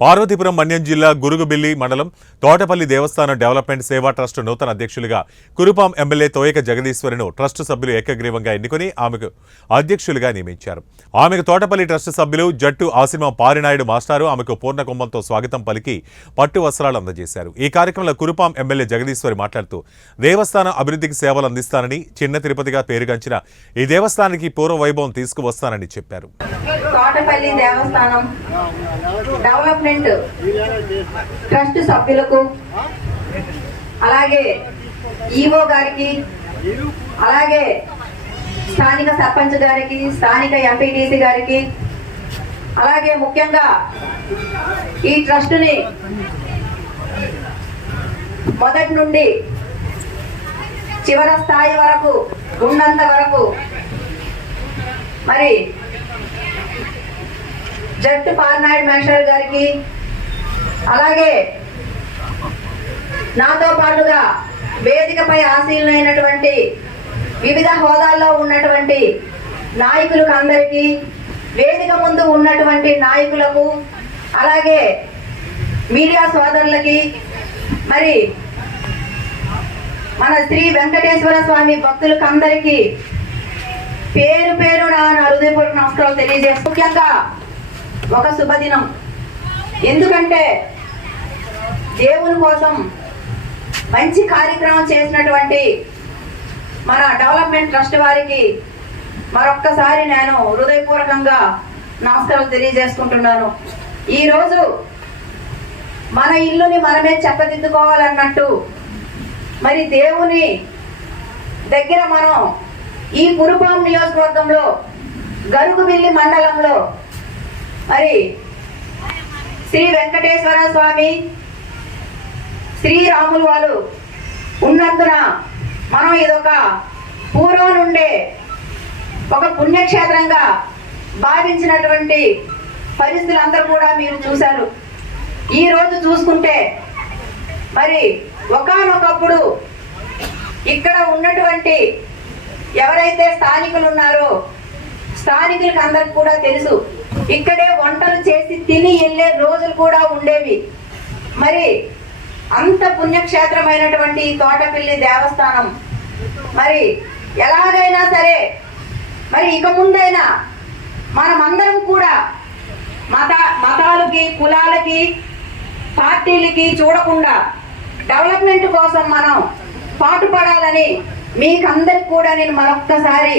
పార్వతీపురం మన్యం జిల్లా గురుగుబిల్లి మండలం తోటపల్లి దేవస్థానం డెవలప్మెంట్ సేవా ట్రస్ట్ నూతన అధ్యక్షులుగా కురుపాం ఎమ్మెల్యే తోయక జగదీశ్వరిను ట్రస్ట్ సభ్యులు ఏకగ్రీవంగా ఎన్నుకుని ఆమెకు అధ్యక్షులుగా నియమించారు. ఆమెకు తోటపల్లి ట్రస్ట్ సభ్యులు జట్టు ఆసిమా పారినాయుడు మాస్టారు ఆమెకు పూర్ణ కుంభంతో స్వాగతం పలికి పట్టు వస్త్రాలు అందజేశారు. ఈ కార్యక్రమంలో కురుపాం ఎమ్మెల్యే జగదీశ్వరి మాట్లాడుతూ దేవస్థానం అభివృద్ధికి సేవలు అందిస్తానని, చిన్న తిరుపతిగా పేరుగాంచిన ఈ దేవస్థానానికి పూర్వ వైభవం తీసుకువస్తానని చెప్పారు. తోటపల్లి దేవస్థానం డెవలప్మెంట్ ట్రస్ట్ సభ్యులకు, అలాగే ఈవో గారికి, అలాగే స్థానిక సర్పంచ్ గారికి, స్థానిక ఎంపీటీసీ గారికి, అలాగే ముఖ్యంగా ఈ ట్రస్టుని మొదటి నుండి చివరి స్థాయి వరకు ఉన్నంత వరకు మరి జట్టు పార్నాయుడు మేషర్ గారికి, అలాగే నాతో పాటుగా వేదికపై ఆశీనులైనటువంటి వివిధ హోదాల్లో ఉన్నటువంటి నాయకులకు అందరికీ, వేదిక ముందు ఉన్నటువంటి నాయకులకు, అలాగే మీడియా సోదరులకి, మరి మన శ్రీ వెంకటేశ్వర స్వామి భక్తులకు అందరికీ పేరు పేరు నా హృదయపూర్వక నమస్కారాలు తెలియజేస్తూ, ముఖ్యంగా ఒక శుభదినం. ఎందుకంటే దేవుని కోసం మంచి కార్యక్రమం చేసినటువంటి మన డెవలప్మెంట్ ట్రస్ట్ వారికి మరొక్కసారి నేను హృదయపూర్వకంగా నమస్కారాలు తెలియజేసుకుంటున్నాను. ఈరోజు మన ఇల్లుని మనమే చక్కదిద్దుకోవాలన్నట్టు మరి దేవుని దగ్గర మనం ఈ కురుపాం నియోజకవర్గంలో గరుగుబిల్లి మండలంలో మరి శ్రీ వెంకటేశ్వర స్వామి, శ్రీరాములు వాళ్ళు ఉన్నందున మనం ఇదొక పూర్వం నుండే ఒక పుణ్యక్షేత్రంగా భావించినటువంటి పరిస్థితులు అందరూ కూడా మీరు చూశారు. ఈ రోజు చూసుకుంటే మరి ఒకానొకప్పుడు ఇక్కడ ఉన్నటువంటి ఎవరైతే స్థానికులు ఉన్నారో స్థానికులకు అందరికి కూడా తెలుసు, ఇక్కడే వంటలు చేసి తిని వెళ్ళే రోజులు కూడా ఉండేవి. మరి అంత పుణ్యక్షేత్రమైనటువంటి తోటపల్లి దేవస్థానం మరి ఎలాగైనా సరే మరి ఇక ముందైనా మనమందరం కూడా మతాలకి, కులాలకి, పార్టీలకి చూడకుండా డెవలప్మెంట్ కోసం మనం పాటుపడాలని మీకందరికి కూడా నేను మరొక్కసారి